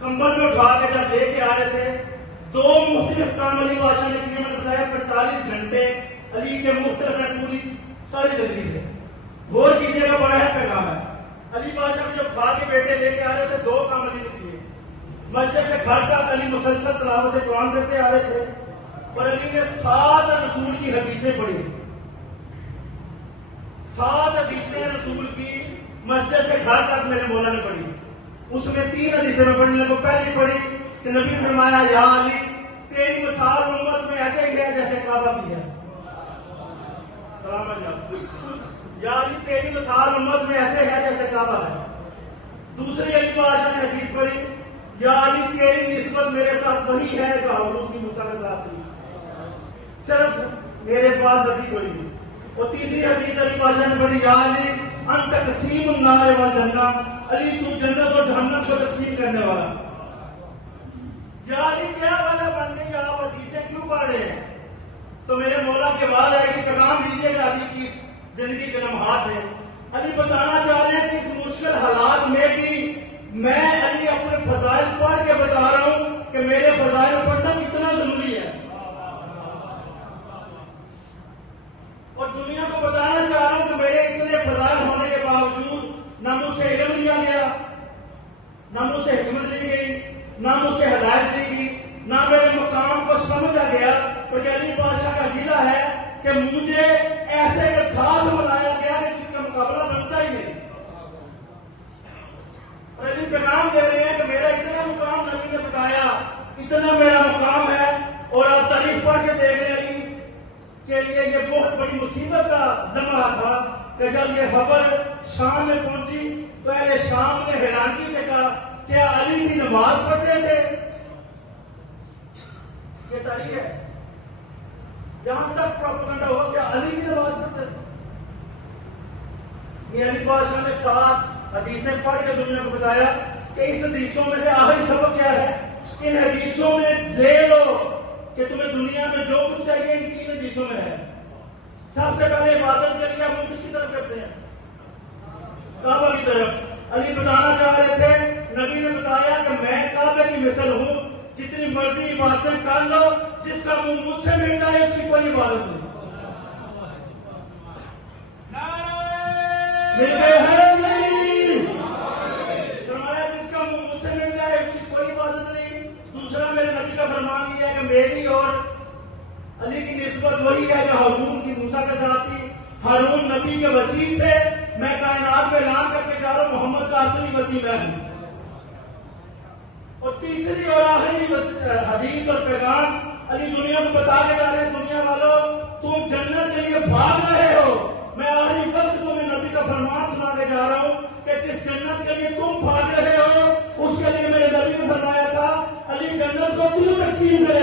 کمبل میں اٹھا کے جب لے کے آ رہے تھے، دو مختلف کام علی بادشاہ نے کیے. میں نے بتایا 45 گھنٹے علی کے مختلف ہیں پوری ساری زندگی سے. غور کیجیے گا، بڑا ہے پیغام ہے. علی بادشاہ جب کھا کے بیٹے لے کے آ رہے تھے، دو کام علی نے کیے. مسجد سے گھر تک علی مسلسل تلاوت قرآن کرتے آ رہے تھے، اور علی نے 7 رسول کی حدیثیں پڑھی. 7 حدیثیں رسول کی مسجد سے گھر تک میرے مولا نے پڑھی. اس میں 3 حدیثیں میں پڑھنے لگا. پہلی پڑھی کہ نبی نے فرمایا یا علی تیری مثال امت میں ایسے ہی ہے جیسے کعبہ کی ہے. یا علی تیری مثال امت میں ایسے ہے جیسے کعبہ ہے. دوسری علی بادشاہ نے حدیث پڑھی یا علی تیری نسبت میرے ساتھ وہی ہے جو ہارون کی موسیٰ کے ساتھ تھی، صرف میرے پاس نبی کوئی نہیں. اور تیسری حدیث علی بادشاہ نے پڑھی یا علی انت تقسیم النار والجنہ، علی تو جنت اور جہنم کو تقسیم کرنے والا. یا علی کیا وجہ بن گئی آپ حدیثیں کیوں پڑھ رہے ہیں؟ تو میرے مولا کے بعد ہے کہ پیغام دیجیے گا علی کی زندگی کے لمحات ہے. علی بتانا چاہ رہے ہیں کہ اس مشکل حالات میں بھی میں علی اپنے فضائل پڑھ کے بتا رہا ہوں کہ میرے فضائل پڑھنا کتنا ضروری ہے. اور دنیا کو بتانا چاہ رہا ہوں کہ میرے اتنے فضائل ہونے کے باوجود نہ مجھ سے علم لیا گیا، نہ مجھ سے حکمت لی گئی، نہ مجھ سے ہدایت دی گئی، نہ میرے مقام کو سمجھا گیا. اور علی بادشاہ کا گلہ ہے کہ مجھے ایسے کے ساتھ بنایا گیا کہ جس کا مقابلہ بنتا ہی نہیں. اور علی پیغام دے رہے ہیں کہ میرا اتنا مقام نبی نے بتایا، اتنا میرا مقام ہے. اور آپ تاریخ پڑھ کے دیکھ رہے علی کے لیے یہ بہت بڑی مصیبت کا لمحہ تھا کہ جب یہ خبر شام میں پہنچی تو اہل شام نے حیرانگی سے کہا کیا علی بھی نماز پڑھتے تھے؟ یہ تاریخ ہے. جہاں تک پروپیگنڈا ہو کیا علی بھی نماز پڑھتے تھے؟ یہ علی بادشاہ نے 7 حدیثیں پڑھ کے دنیا کو بتایا کہ اس حدیثوں میں سے آخری سبق کیا ہے. ان حدیثوں میں لے لو کہ تمہیں دنیا میں جو کچھ چاہیے ان 3 حدیثوں میں ہے. سب سے پہلے عبادت کے لیے ہم کس کی طرف کرتے ہیں؟ کعبہ کی طرف. علی بتانا چاہ رہے تھے، نبی نے بتایا کہ میں کعبے کی مثل ہوں، جتنی مرضی عبادتیں کر لو، جس کا منہ مجھ سے مل جائے اس کی کوئی عبادت نہیں. مل گئے ہیں نہیں؟ فرمایا جس کا منہ مجھ سے مل جائے اس کی کوئی عبادت نہیں. دوسرا میرے نبی کا فرمان یہ ہے کہ میری اور علی کی نسبت وہی ہے جو ہارون کی موسیٰ کے ساتھ تھی. ہارون نبی کے وسیع تھے، میں کائنات میں اعلان کر کے جا رہا ہوں محمد کا اصلی وسیع میں ہوں. اور تیسری اور آخری حدیث اور پیغام علی دنیا کو بتا کے جا رہے ہیں، دنیا والوں تم جنت کے لیے بھاگ رہے ہو. میں آخری وقت تمہیں نبی کا فرمان سنا کے جا رہا ہوں کہ جس جنت کے لیے تم بھاگ رہے ہو اس کے لیے میرے نبی نے فرمایا تھا علی جنت کو تو تقسیم کرے